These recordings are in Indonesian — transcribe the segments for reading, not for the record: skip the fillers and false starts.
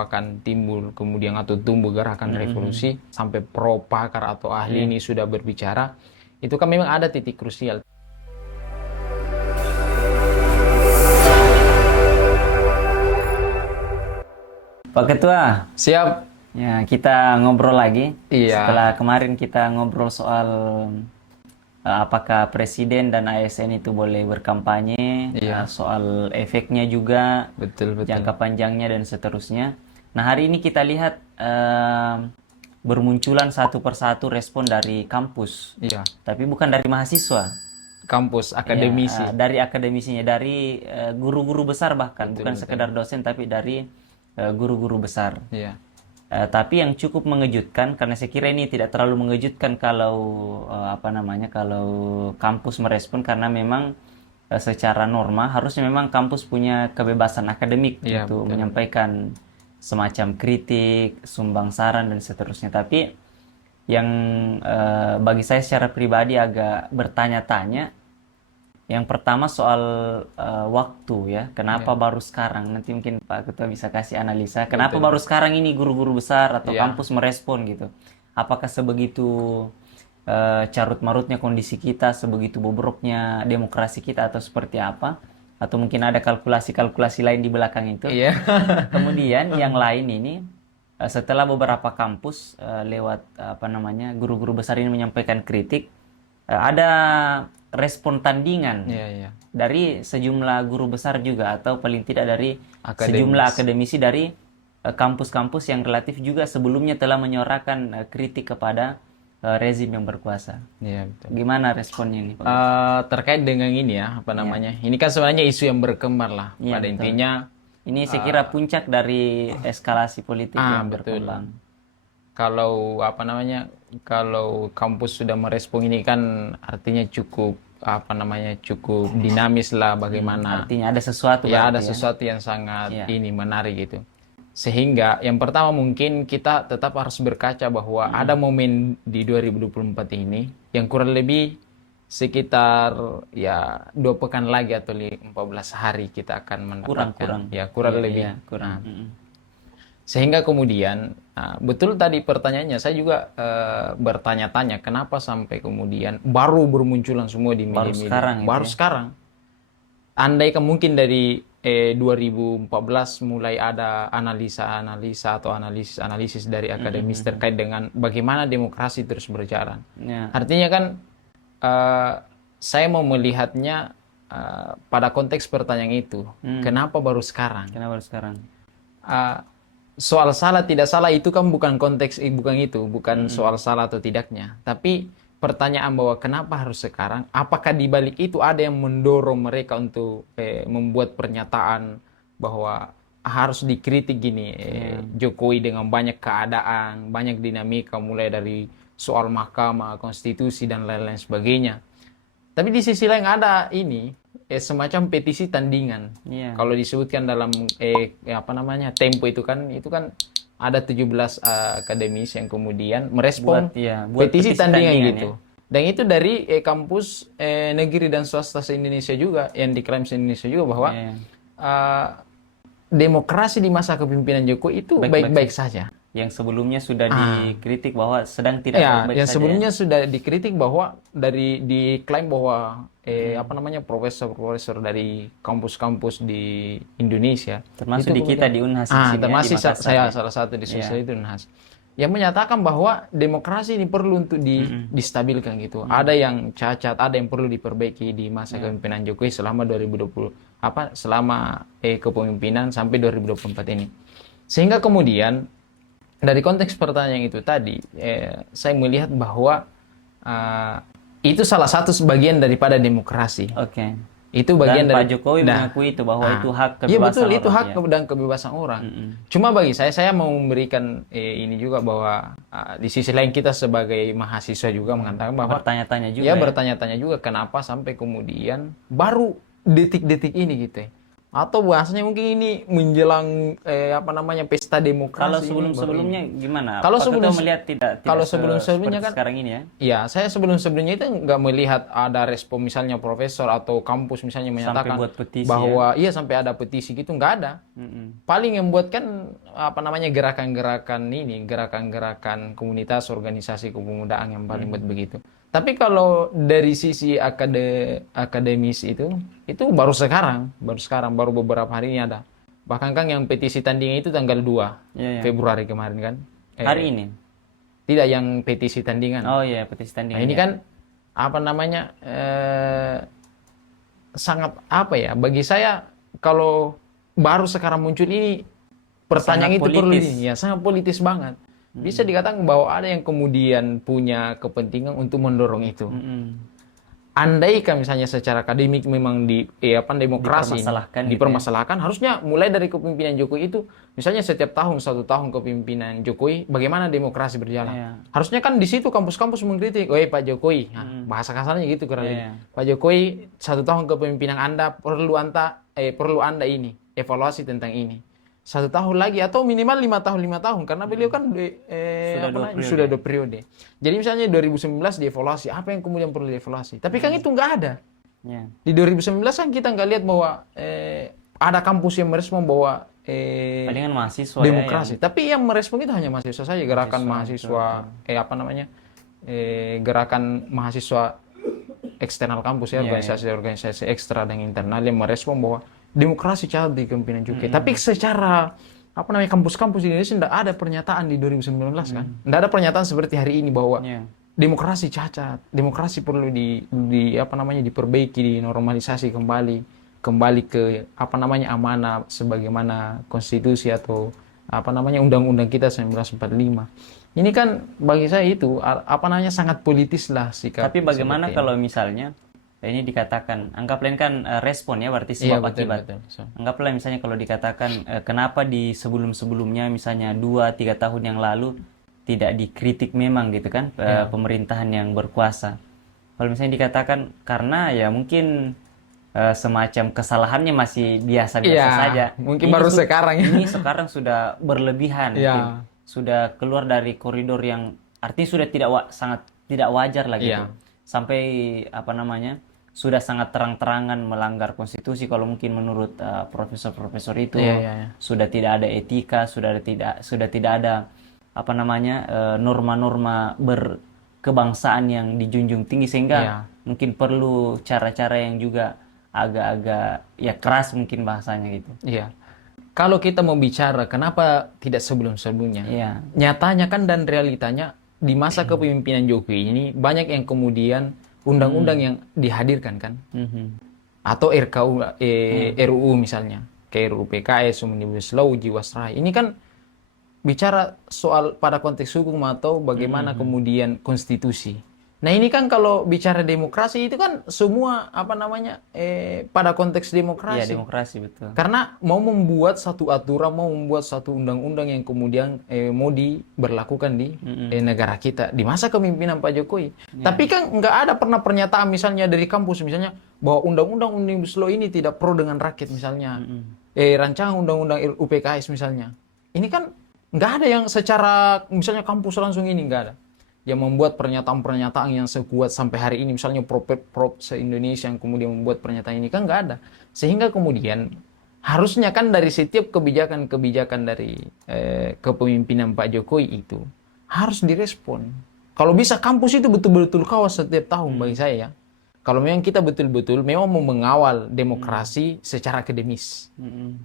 akan timbul kemudian atau tumbuh gerakan revolusi sampai pro pakar atau ahli ini sudah berbicara, itu kan memang ada titik krusial. Pak Ketua, Siap. ya kita ngobrol lagi. Iya. Setelah kemarin kita ngobrol soal apakah presiden dan ASN itu boleh berkampanye, Iya. soal efeknya juga, Betul. jangka panjangnya dan seterusnya. Nah, hari ini kita lihat bermunculan satu persatu respon dari kampus, Iya. tapi bukan dari mahasiswa. Kampus, akademisi. Ya, dari akademisinya, dari guru-guru besar bahkan, bukan Betul. sekedar dosen tapi dari guru-guru besar. Iya. Tapi yang cukup mengejutkan, karena saya kira ini tidak terlalu mengejutkan kalau kalau kampus merespon, karena memang secara norma harusnya memang kampus punya kebebasan akademik Iya, untuk betul. menyampaikan semacam kritik, sumbang saran dan seterusnya. Tapi yang bagi saya secara pribadi agak bertanya-tanya, yang pertama soal waktu ya, kenapa baru sekarang? Nanti mungkin Pak Ketua bisa kasih analisa, kenapa baru sekarang ini guru-guru besar atau kampus merespon gitu? Apakah sebegitu carut-marutnya kondisi kita, sebegitu bobroknya demokrasi kita, atau seperti apa? Atau mungkin ada kalkulasi-kalkulasi lain di belakang itu? Iya. Kemudian yang lain ini, setelah beberapa kampus lewat guru-guru besar ini menyampaikan kritik, ada respon tandingan Iya. dari sejumlah guru besar juga, atau paling tidak dari Akademis. sejumlah akademisi dari kampus-kampus yang relatif juga sebelumnya telah menyuarakan kritik kepada rezim yang berkuasa. Iya, betul. Gimana responnya ini, Pak? Terkait dengan ini ya, ini kan sebenarnya isu yang berkembang lah. Iya, Pada betul. intinya, Ini saya kira puncak dari eskalasi politik yang betul. berkembang. Kalau kampus sudah merespon ini kan artinya cukup cukup dinamis lah bagaimana. Artinya ada sesuatu. Ya, berarti ada sesuatu yang sangat Iya. menarik gitu. Sehingga yang pertama mungkin kita tetap harus berkaca bahwa ada momen di 2024 ini yang kurang lebih sekitar 2 pekan lagi atau 14 hari kita akan mendapatkan. Kurang. Ya, kurang Iya, lebih. iya, kurang. Sehingga kemudian, betul tadi pertanyaannya, saya juga bertanya-tanya kenapa sampai kemudian baru bermunculan semua di Baru media-media. sekarang gitu Baru ya? sekarang. Andaikan mungkin dari 2014 mulai ada analisa-analisa atau analisis-analisis dari akademis terkait dengan bagaimana demokrasi terus berjalan. Ya. Artinya kan saya mau melihatnya pada konteks pertanyaan itu, kenapa baru sekarang? Kenapa baru sekarang? Soal salah tidak salah itu kan bukan konteks, bukan soal salah atau tidaknya, tapi pertanyaan bahwa kenapa harus sekarang? Apakah di balik itu ada yang mendorong mereka untuk membuat pernyataan bahwa harus dikritik gini Jokowi dengan banyak keadaan, banyak dinamika mulai dari soal mahkamah, konstitusi dan lain-lain sebagainya. Tapi di sisi lain ada semacam petisi tandingan. Iya. Kalau disebutkan dalam Tempo itu kan ada 17 akademis yang kemudian merespon buat petisi tandingan gitu. ya. Dan itu dari kampus negeri dan swasta se-Indonesia juga, yang diklaim se-Indonesia juga bahwa demokrasi di masa kepemimpinan Jokowi itu baik-baik saja. Yang sebelumnya sudah dikritik bahwa sedang tidak baik-baik yang saja. sebelumnya sudah dikritik bahwa diklaim bahwa profesor-profesor dari kampus-kampus di Indonesia, termasuk di kita di Unhas di sini, termasuk di Makassar, saya salah satu di sosial itu Unhas, yang menyatakan bahwa demokrasi ini perlu untuk distabilkan gitu. Ada yang cacat, ada yang perlu diperbaiki di masa kepemimpinan Jokowi selama 2020 selama kepemimpinan sampai 2024 ini. Sehingga kemudian dari konteks pertanyaan itu tadi, saya melihat bahwa itu salah satu sebagian daripada demokrasi. Oke. Itu bagian Dan dari Pak Jokowi mengakui itu bahwa itu hak kebebasan Iya betul, orang, itu hak dan kebebasan orang. Cuma bagi saya mau memberikan ini juga bahwa di sisi lain kita sebagai mahasiswa juga mengatakan bahwa bertanya-tanya juga. bertanya-tanya juga kenapa sampai kemudian baru detik-detik ini gitu. Atau bahasanya mungkin ini menjelang pesta demokrasi. Kalau ini sebelum-sebelumnya baru ini. gimana? Kalau Apakah sebelum kau melihat tidak kalau sebelum-sebelumnya seperti kan, sekarang ini ya? ya saya sebelum-sebelumnya itu nggak melihat ada respon misalnya profesor atau kampus misalnya Sampai menyatakan buat petisi bahwa iya sampai ada petisi gitu, nggak ada. Mm-mm. Paling yang buat kan gerakan-gerakan komunitas organisasi kepemudaan yang paling buat begitu. Tapi kalau dari sisi akademis itu baru beberapa hari ini ada. Bahkan kan yang petisi tandingan itu tanggal 2 Iya, iya. Februari kemarin kan. Hari ini? Tidak, yang petisi tandingan. Oh iya, petisi Nah tandingan ini ya. kan sangat bagi saya, kalau baru sekarang muncul ini pertanyaan Sangat itu perlu politis. ini ya, sangat politis banget. Bisa dikatakan bahwa ada yang kemudian punya kepentingan untuk mendorong itu. Mm-mm. Andaikan misalnya secara akademik memang demokrasi ini Dipermasalahkan gitu dipermasalahkan, harusnya mulai dari kepemimpinan Jokowi itu, misalnya setiap tahun 1 tahun kepemimpinan Jokowi, bagaimana demokrasi berjalan. Iya. Harusnya kan di situ kampus-kampus mengkritik, Pak Jokowi, nah, bahasa kasarnya gitu kurang lebih. Iya. Pak Jokowi 1 tahun kepemimpinan Anda perlu anda ini evaluasi tentang ini. 1 tahun lagi atau minimal 5 tahun karena beliau kan sudah 2 periode. Jadi misalnya 2019 dievaluasi, apa yang kemudian perlu dievaluasi? Tapi kan itu nggak ada. Iya. Di 2019 kan kita nggak lihat bahwa ada kampus yang merespon bahwa Palingan mahasiswa demokrasi. ya Tapi yang merespon itu hanya mahasiswa saja, gerakan mahasiswa gerakan mahasiswa eksternal kampus ya, Iya, organisasi ekstra dan internal yang merespon bahwa demokrasi catat di kepemimpinan Jokowi. Tapi secara kampus-kampus di Indonesia tidak ada pernyataan di 2019 kan. Tidak ada pernyataan seperti hari ini bahwa Iya. demokrasi cacat, demokrasi perlu diperbaiki, dinormalisasi kembali ke amanah sebagaimana konstitusi atau undang-undang kita 1945. Ini kan bagi saya itu sangat politis lah sikap. Tapi bagaimana seperti kalau misalnya ini dikatakan, anggaplah kan respon ya, berarti Iya, sebab betul, akibat. betul. So. Anggaplah misalnya kalau dikatakan kenapa di sebelum-sebelumnya misalnya 2-3 tahun yang lalu tidak dikritik memang gitu kan pemerintahan yang berkuasa. Kalau misalnya dikatakan karena ya mungkin semacam kesalahannya masih biasa-biasa Iya, saja. mungkin baru sekarang ya. Ini sekarang sudah berlebihan, Iya. mungkin. Sudah keluar dari koridor yang artinya sudah sangat tidak wajar lah gitu. Iya. Sampai sudah sangat terang-terangan melanggar konstitusi kalau mungkin menurut profesor-profesor itu. Iya. Sudah tidak ada etika, sudah tidak ada norma-norma berkebangsaan yang dijunjung tinggi, sehingga mungkin perlu cara-cara yang juga agak-agak ya keras mungkin bahasanya gitu. Iya. Kalau kita mau bicara kenapa tidak sebelum-sebelumnya, Iya. nyatanya kan dan realitanya di masa kepemimpinan Jokowi ini banyak yang kemudian undang-undang yang dihadirkan kan, atau RUU misalnya, kayak RUU PKS, Omnibus Law, Jiwasraya. Ini kan bicara soal pada konteks hukum atau bagaimana kemudian konstitusi. Nah ini kan kalau bicara demokrasi itu kan semua pada konteks demokrasi. Iya, demokrasi betul. Karena mau membuat satu aturan, mau membuat satu undang-undang yang kemudian mau diberlakukan di negara kita di masa kepemimpinan Pak Jokowi. Tapi kan nggak ada pernah pernyataan misalnya dari kampus misalnya bahwa undang-undang Omnibus Law ini tidak pro dengan rakyat misalnya. Rancangan undang-undang UPKS misalnya. Ini kan nggak ada yang secara misalnya kampus langsung ini nggak ada yang membuat pernyataan-pernyataan yang sekuat sampai hari ini, misalnya prop se-Indonesia yang kemudian membuat pernyataan ini, kan nggak ada. Sehingga kemudian harusnya kan dari setiap kebijakan dari kepemimpinan Pak Jokowi itu harus direspon. Kalau bisa kampus itu betul-betul kawas setiap tahun bagi saya ya. Kalau memang kita betul-betul memang mau mengawal demokrasi secara akademis.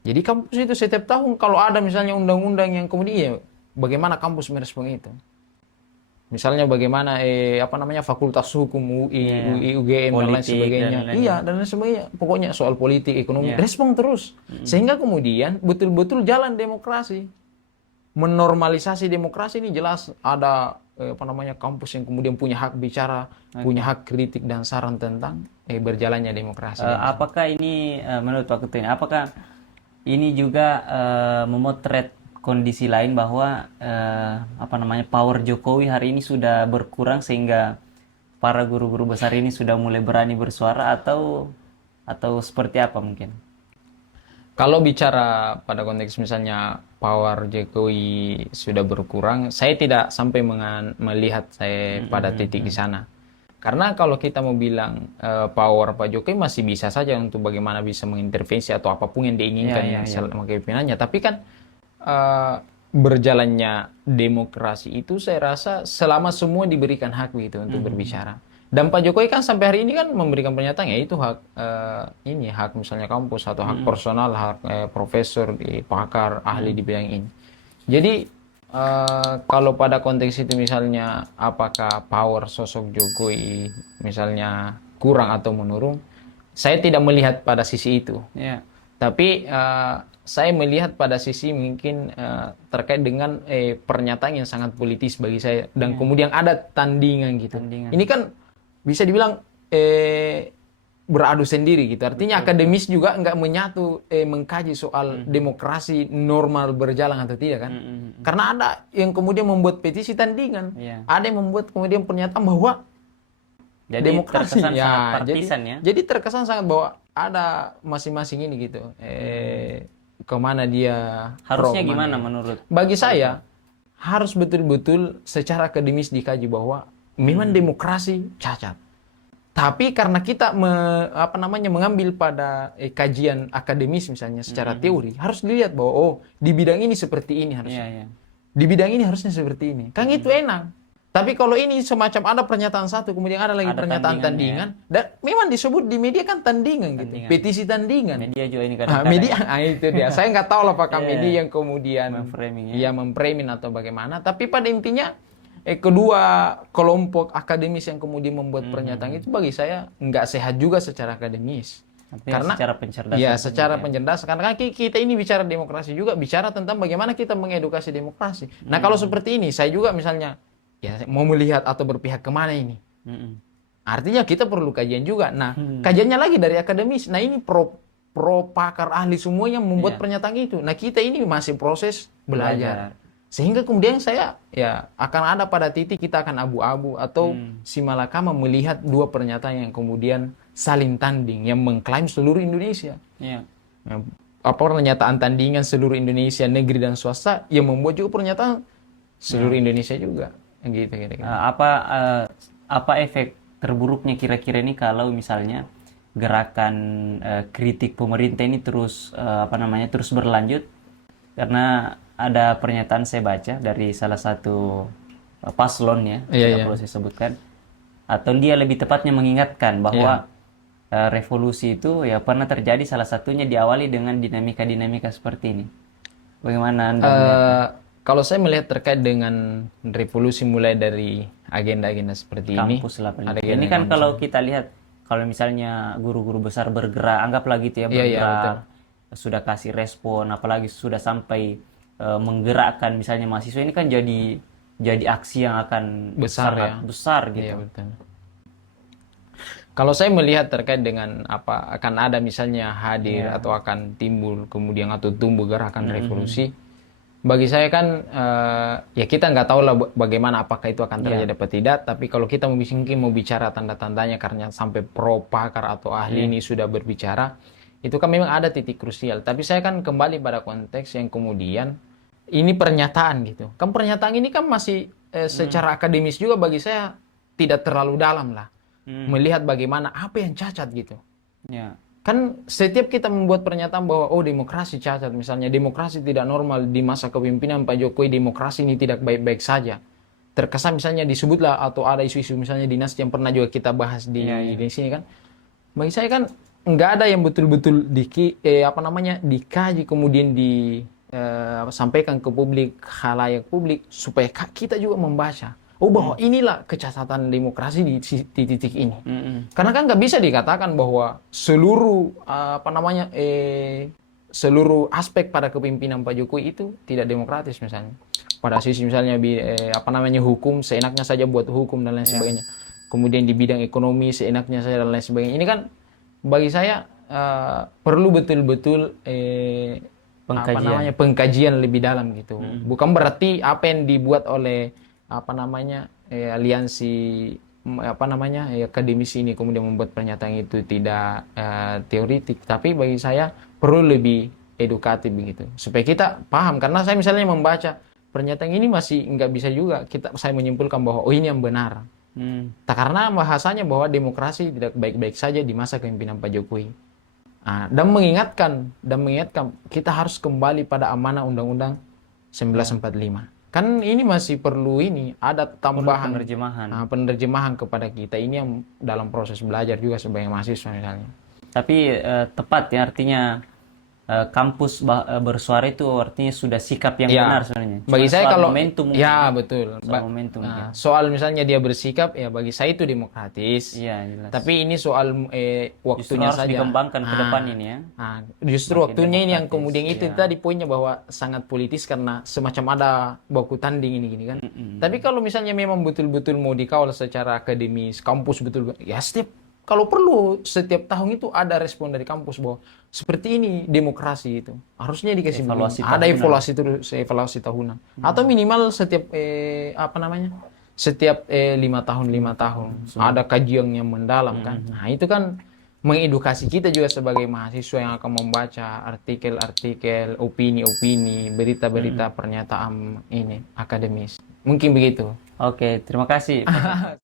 Jadi kampus itu setiap tahun kalau ada misalnya undang-undang yang kemudian bagaimana kampus merespon itu. Misalnya bagaimana Fakultas Hukum UI, UGM dan lain sebagainya. Dan lain sebagainya. Pokoknya soal politik, ekonomi, respon terus. Sehingga kemudian betul-betul jalan demokrasi. Menormalisasi demokrasi ini jelas ada kampus yang kemudian punya hak bicara, punya hak kritik dan saran tentang berjalannya demokrasi. Apakah ini menurut Pak Ketua ini, apakah ini juga memotret kondisi lain bahwa power Jokowi hari ini sudah berkurang sehingga para guru-guru besar ini sudah mulai berani bersuara atau seperti apa mungkin? Kalau bicara pada konteks misalnya power Jokowi sudah berkurang, saya tidak sampai melihat saya pada titik di sana. Karena kalau kita mau bilang power Pak Jokowi masih bisa saja untuk bagaimana bisa mengintervensi atau apapun yang diinginkan selama kepemimpinannya. Tapi kan berjalannya demokrasi itu saya rasa selama semua diberikan hak gitu untuk berbicara. Dan Pak Jokowi kan sampai hari ini kan memberikan pernyataan ya itu hak ini hak misalnya kampus atau hak personal, hak profesor, pakar, ahli di bidang ini. Jadi kalau pada konteks itu misalnya apakah power sosok Jokowi misalnya kurang atau menurun, saya tidak melihat pada sisi itu. Tapi saya melihat pada sisi mungkin terkait dengan pernyataan yang sangat politis bagi saya dan kemudian ada tandingan gitu. Ini kan bisa dibilang beradu sendiri gitu. Artinya akademis juga nggak menyatu mengkaji soal demokrasi normal berjalan atau tidak kan. Karena ada yang kemudian membuat petisi tandingan. Ada yang membuat kemudian pernyataan bahwa jadi demokrasi terkesan sangat partisan jadi terkesan sangat bahwa ada masing-masing ini gitu. Kemana dia harusnya gimana menurut bagi saya harus betul-betul secara akademis dikaji bahwa memang demokrasi cacat. Tapi karena kita mengambil pada kajian akademis misalnya secara teori, harus dilihat bahwa oh di bidang ini seperti ini harusnya. Di bidang ini harusnya seperti ini. Kan itu enak. Tapi kalau ini semacam ada pernyataan satu, kemudian ada lagi pernyataan tandingan, dan memang disebut di media kan tandingan gitu, petisi tandingan. Media juga ini kadang-kadang. Media, itu dia. Saya nggak tahu lah apakah media yang kemudian memframing atau bagaimana. Tapi pada intinya kedua kelompok akademis yang kemudian membuat pernyataan itu bagi saya nggak sehat juga secara akademis. Karena secara pencerdasan. Ya, secara pencerdasan. Karena kita ini bicara demokrasi juga, bicara tentang bagaimana kita mengedukasi demokrasi. Nah, kalau seperti ini, saya juga misalnya ya mau melihat atau berpihak kemana ini. Artinya kita perlu kajian juga. Nah, kajiannya lagi dari akademis. Nah, ini pro pakar ahli semua yang membuat pernyataan itu. Nah, kita ini masih proses belajar. Sehingga kemudian saya ya akan ada pada titik kita akan abu-abu atau simalakama melihat dua pernyataan yang kemudian saling tanding yang mengklaim seluruh Indonesia. Pernyataan tandingan seluruh Indonesia, negeri dan swasta yang membuat juga pernyataan seluruh Indonesia juga. Gitu. Apa efek terburuknya kira-kira ini kalau misalnya gerakan kritik pemerintah ini terus terus berlanjut? Karena ada pernyataan saya baca dari salah satu paslon ya, tidak perlu saya sebutkan, atau dia lebih tepatnya mengingatkan bahwa revolusi itu ya pernah terjadi, salah satunya diawali dengan dinamika-dinamika seperti ini. Bagaimana Anda melihatnya? Kalau saya melihat terkait dengan revolusi mulai dari agenda-agenda seperti kampus ini. Ini kan kalau kita lihat, kalau misalnya guru-guru besar bergerak, anggaplah gitu ya, bergerak, sudah kasih respon, apalagi sudah sampai menggerakkan misalnya mahasiswa, ini kan jadi aksi yang akan sangat besar gitu. Iya, betul. Kalau saya melihat terkait dengan akan ada misalnya hadir atau akan timbul kemudian atau tumbuh gerakan revolusi, bagi saya kan ya kita nggak tahu lah bagaimana apakah itu akan terjadi atau tidak. Tapi kalau kita mungkin mau bicara tanda-tandanya karena sampai pro pakar atau ahli ini sudah berbicara, itu kan memang ada titik krusial. Tapi saya kan kembali pada konteks yang kemudian ini pernyataan gitu. Kan pernyataan ini kan masih secara akademis juga bagi saya tidak terlalu dalam lah. Melihat bagaimana apa yang cacat gitu. Kan setiap kita membuat pernyataan bahwa oh demokrasi cacat, misalnya demokrasi tidak normal di masa kepemimpinan Pak Jokowi, demokrasi ini tidak baik-baik saja. Terkesan misalnya disebutlah atau ada isu-isu misalnya dinasti yang pernah juga kita bahas di sini kan. Bagi saya kan nggak ada yang betul-betul dikaji kemudian sampaikan ke publik, khalayak publik supaya kita juga membaca. Oh bahwa inilah kecacatan demokrasi di titik ini. Karena kan nggak bisa dikatakan bahwa seluruh seluruh aspek pada kepemimpinan Pak Jokowi itu tidak demokratis misalnya. Pada sisi misalnya hukum seenaknya saja buat hukum dan lain sebagainya. Kemudian di bidang ekonomi seenaknya saja dan lain sebagainya. Ini kan bagi saya perlu betul-betul pengkajian lebih dalam gitu. Bukan berarti apa yang dibuat oleh aliansi akademisi ini kemudian membuat pernyataan itu tidak teoritik, tapi bagi saya perlu lebih edukatif begitu, supaya kita paham. Karena saya misalnya membaca pernyataan ini masih nggak bisa juga saya menyimpulkan bahwa oh ini yang benar. Tak, karena bahasanya bahwa demokrasi tidak baik-baik saja di masa kepemimpinan Pak Jokowi. Dan mengingatkan kita harus kembali pada amanah Undang-Undang 1945. Kan ini masih perlu ada tambahan penerjemahan kepada kita ini yang dalam proses belajar juga sebagai mahasiswa misalnya. Tapi tepat ya, artinya kampus bersuara itu artinya sudah sikap yang benar sebenarnya. Cuma Bagi saya soal kalau momentum mungkin. ya betul. Soal momentum mungkin. Soal misalnya dia bersikap ya bagi saya itu demokratis. Iya, jelas. Tapi ini soal waktunya harus saja. dikembangkan ke depan ini ya. Justru Makin waktunya ini yang kemudian itu iya. tadi poinnya bahwa sangat politis karena semacam ada baku tanding ini gini kan. Tapi kalau misalnya memang betul-betul mau dikawal secara akademis, kampus betul ya kalau perlu setiap tahun itu ada respon dari kampus bahwa seperti ini demokrasi itu harusnya dikasih Evaluasi ada tahunan. evaluasi terus, evaluasi tahunan atau minimal setiap setiap 5 tahun ada kajian yang mendalam kan. Nah itu kan mengedukasi kita juga sebagai mahasiswa yang akan membaca artikel-artikel, opini-opini, berita-berita pernyataan ini akademis, mungkin begitu. Oke, terima kasih.